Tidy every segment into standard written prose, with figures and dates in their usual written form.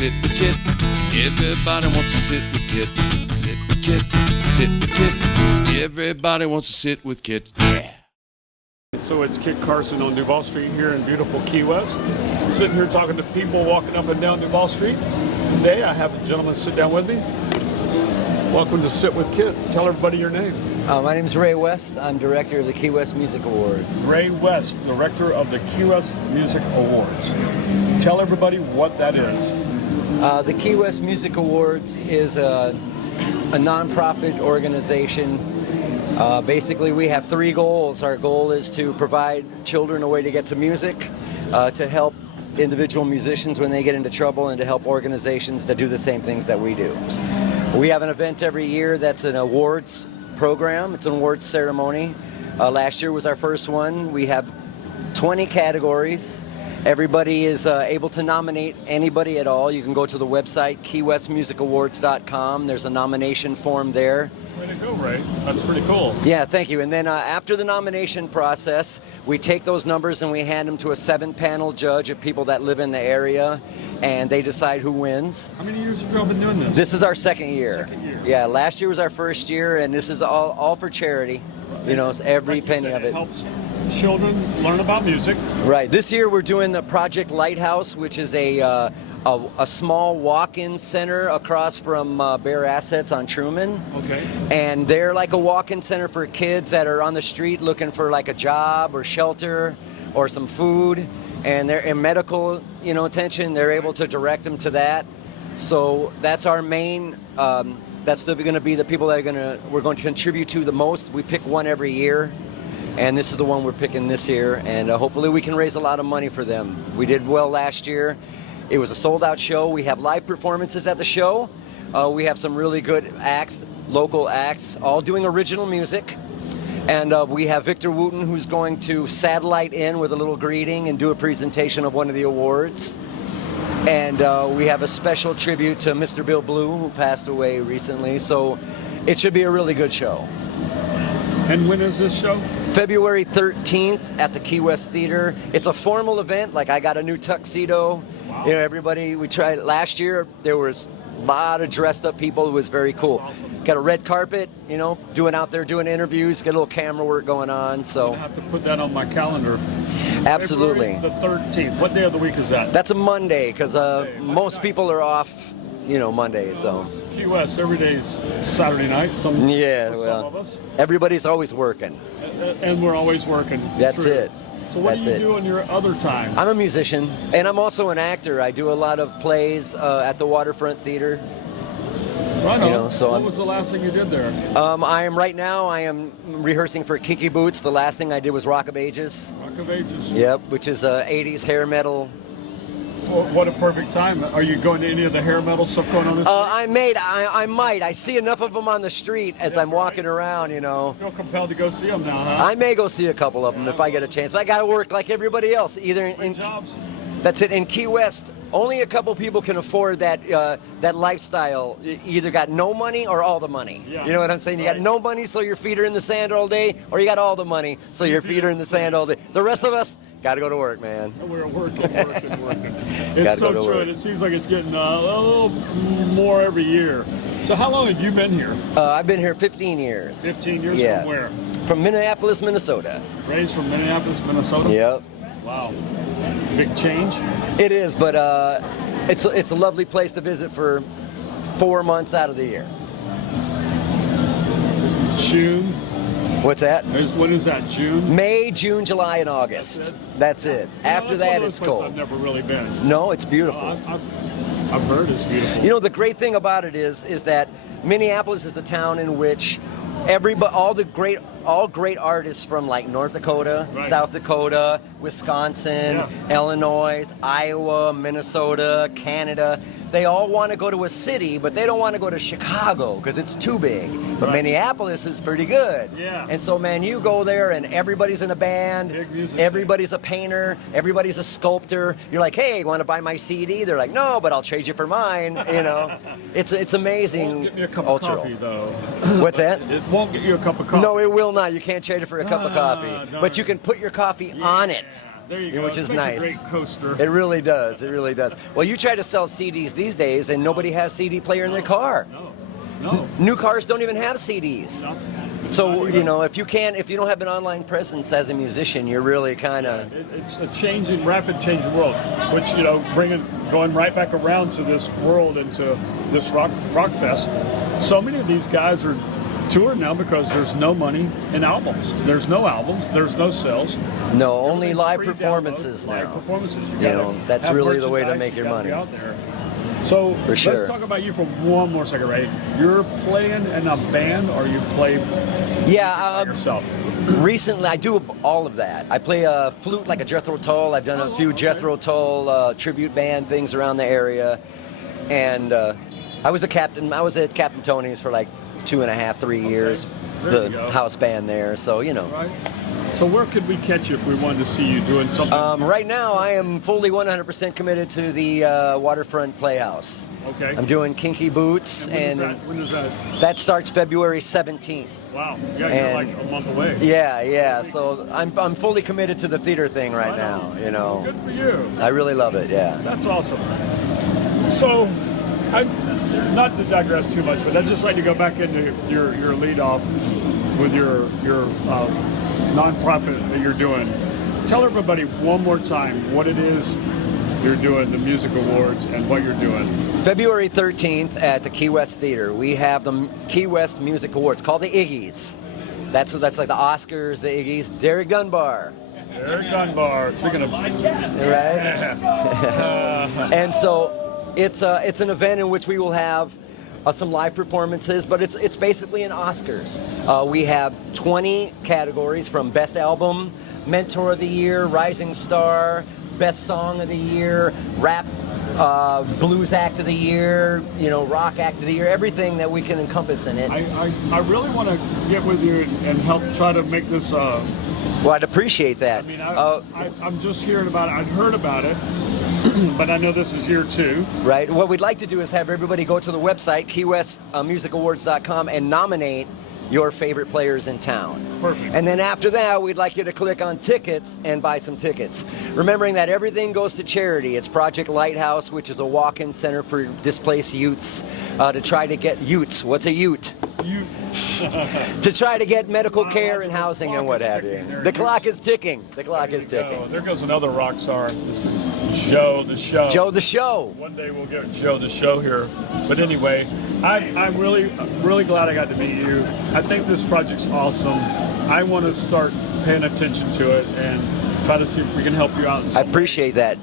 sit with Kit. Everybody wants to sit with Kit. Sit with Kit. Sit with Kit. Everybody wants to sit with Kit. Yeah. So it's Kit Carson on Duval Street here in beautiful Key West. Sitting here talking to people walking up and down Duval Street. Today I have a gentleman sit down with me. Welcome to Sit with Kit. Tell everybody your name. My name is Ray West. I'm director of the Key West Music Awards. Ray West, director of the Key West Music Awards. Tell everybody what that is. The Key West Music Awards is a nonprofit organization. Basically, we have three goals. Our goal is to provide children a way to get to music, to help individual musicians when they get into trouble, and to help organizations that do the same things that we do. We have an event every year that's an awards program. It's an awards ceremony. Last year was our first one. We have 20 categories. Everybody is able to nominate anybody at all. You can go to the website, keywestmusicawards.com. There's a nomination form there. Way to go, Ray. That's pretty cool. Yeah, thank you. And then after the nomination process, we take those numbers and we hand them to a 7-panel judge of people that live in the area, and they decide who wins. How many years have you all been doing this? This is our second year. Yeah, last year was our first year, and this is all for charity. You know, it's every penny of it. It helps children learn about music. Right. This year we're doing the Project Lighthouse, which is a small walk-in center across from Bear Assets on Truman. Okay. And they're like a walk-in center for kids that are on the street looking for like a job or shelter or some food, and they're in medical, attention. They're able to direct them to that. So that's our main. That's going to be the people that we're going to contribute to the most. We pick one every year, and this is the one we're picking this year, and hopefully we can raise a lot of money for them. We did well last year. It was a sold-out show. We have live performances at the show. We have some really good acts, local acts, all doing original music. And we have Victor Wooten, who's going to satellite in with a little greeting and do a presentation of one of the awards. And we have a special tribute to Mr. Bill Blue, who passed away recently. So it should be a really good show. And when is this show? February 13th at the Key West Theater. It's a formal event. Like, I got a new tuxedo. Wow. Everybody, we tried last year. There was a lot of dressed up people. It was very cool. Awesome. Got a red carpet, doing interviews, get a little camera work going on. So I have to put that on my calendar. Absolutely. February the 13th. What day of the week is that? That's a Monday, because most people are off, Monday. So Key West, every day's Saturday night. Some of us. Everybody's always working. And we're always working. That's True. it. So what do you do in your other time? I'm a musician, and I'm also an actor. I do a lot of plays at the Waterfront Theater. Right on. What was the last thing you did there? I am rehearsing for Kiki Boots. The last thing I did was Rock of Ages. Rock of Ages. Yep, which is 80s hair metal. Well, what a perfect time. Are you going to any of the hair metal stuff going on this week? I might. I see enough of them on the street as I'm walking around, Feel compelled to go see them now, huh? I may go see a couple of them if I get a chance. But I got to work like everybody else. Either in jobs. That's it. In Key West, only a couple people can afford that lifestyle. You either got no money or all the money. Yeah. You know what I'm saying? You got no money, so your feet are in the sand all day, or you got all the money, so your feet are in the sand all day. The rest of us got to go to work, man. We're working. It's so true. And it seems like it's getting a little more every year. So how long have you been here? I've been here 15 years. 15 years yeah. From where? From Minneapolis, Minnesota. Raised from Minneapolis, Minnesota? Yep. Wow. Big change? It is, but it's a lovely place to visit for 4 months out of the year. June? What's that? When is that, June? May, June, July, and August. That's it. After that, it's cold. I've never really been. No, it's beautiful. I've heard it's beautiful. The great thing about it is that Minneapolis is the town in which all great artists from like North Dakota, South Dakota, Wisconsin, Illinois, Iowa, Minnesota, Canada, they all want to go to a city, but they don't want to go to Chicago because it's too big. But Minneapolis is pretty good. Yeah. And so, man, you go there and everybody's in a band, everybody's a painter, everybody's a sculptor. You're like, hey, want to buy my CD? They're like, no, but I'll trade you for mine. It's amazing. It won't get me a cup of coffee, though. What's that? It won't get you a cup of coffee. No, it will not. You can't trade it for a cup of coffee. But you can put your coffee on it. There you go. which is It makes nice. a great coaster. It really does. It really does. Well, you try to sell CDs these days, and nobody has CD player in their car. No. New cars don't even have CDs. No. So you know, if you don't have an online presence as a musician, you're really kind of. It's a rapid changing world, which going right back around to this world and to this rock fest. So many of these guys are touring now because there's no money in albums. There's no albums. There's no sales. No, only live Free performances download, now. Live performances. You know, that's really the way to make your money. Out there. So For sure. let's talk about you for one more second, right? You're playing in a band, or you play by yourself? Recently, I do all of that. I play a flute like a Jethro Tull. I've done a few Jethro Tull tribute band things around the area, and I was a captain. I was at Captain Tony's for like 2.5, 3 years. There The house band there, so you know. Right. So where could we catch you if we wanted to see you doing something? Right now, I am fully 100% committed to the Waterfront Playhouse. Okay. I'm doing Kinky Boots, When is that? that starts February 17th. Wow. Yeah, you're And- like a month away. Yeah. So I'm fully committed to the theater thing right now. You know, Good for you. I really love it. Yeah. That's awesome. So, not to digress too much, but I'd just like to go back into your lead off with your nonprofit that you're doing. Tell everybody one more time what it is you're doing, the music awards, and what you're doing. February 13th at the Key West Theater, we have the Key West Music Awards called the Iggies. That's like the Oscars, the Iggies. Derek Dunbar. Derek Dunbar. Speaking of, Right? yeah. And so it's an event in which we will have some live performances, but it's basically an Oscars. We have 20 categories from Best Album, Mentor of the Year, Rising Star, Best Song of the Year, Rap, Blues Act of the Year, Rock Act of the Year, everything that we can encompass in it. I really want to get with you and help try to make this. Well, I'd appreciate that. I mean, I'm just hearing about it. I'd heard about it, but I know this is year 2. Right. What we'd like to do is have everybody go to the website, keywestmusicawards.com, and nominate your favorite players in town. Perfect. And then after that, we'd like you to click on tickets and buy some tickets. Remembering that everything goes to charity. It's Project Lighthouse, which is a walk-in center for displaced youths to try to get youths. What's a ute? To try to get medical care and housing and what have you. The clock is ticking. The clock is ticking. There goes another rock star. Joe the Show. Joe the Show. One day we'll get Joe the Show here. But anyway, I'm really glad I got to meet you. I think this project's awesome. I want to start paying attention to it and try to see if we can help you out. I appreciate that.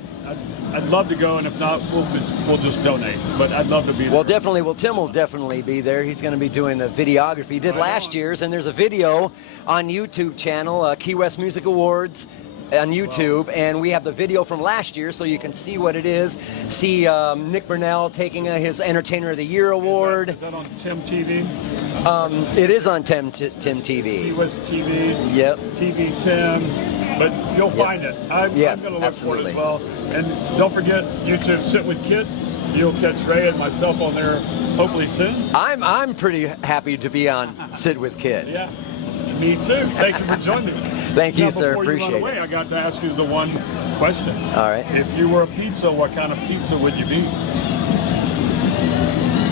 I'd love to go, and if not, we'll just donate. But I'd love to be there. Well, definitely. Well, Tim will definitely be there. He's going to be doing the videography. He did last year's, and there's a video on YouTube channel, Key West Music Awards on YouTube, and we have the video from last year, so you can see what it is. See Nick Burnell taking his Entertainer of the Year award. Is that on Tim TV? It is on Tim TV. Key West TV. Yep. TV Tim. But you'll find it. I'm Yes, going to look absolutely. for it as well. And don't forget YouTube Sit with Kit. You'll catch Ray and myself on there hopefully soon. I'm pretty happy to be on Sid with Kid. Yeah, me too. Thank you for joining me. Thank you, Now, sir. before you Appreciate run away, it. I got to ask you the one question. All right. If you were a pizza, what kind of pizza would you be?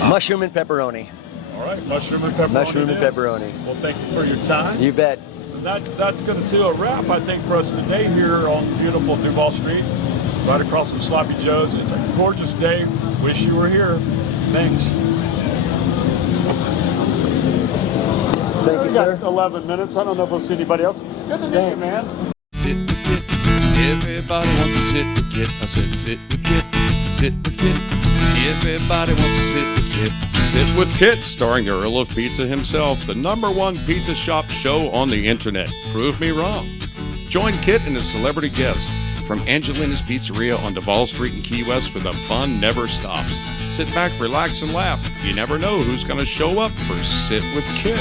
Mushroom and pepperoni. All right, mushroom and pepperoni. Mushroom and it is. pepperoni. Well, thank you for your time. You bet. That's going to do a wrap, I think, for us today here on beautiful Duval Street, right across from Sloppy Joe's. It's a gorgeous day. Wish you were here. Thanks. Thank you, sir. 11 minutes. I don't know if we'll see anybody else. Good to meet you, man. Sit with Kit. Everybody wants to sit with Kit. I said sit with Kit. Sit with Kit. Everybody wants to sit with Kit. Sit with Kit, starring the Earl of Pizza himself, the #1 pizza shop show on the internet. Prove me wrong. Join Kit and his celebrity guests from Angelina's Pizzeria on Duval Street in Key West, where the fun never stops. Sit back, relax, and laugh. You never know who's going to show up for Sit with Kit.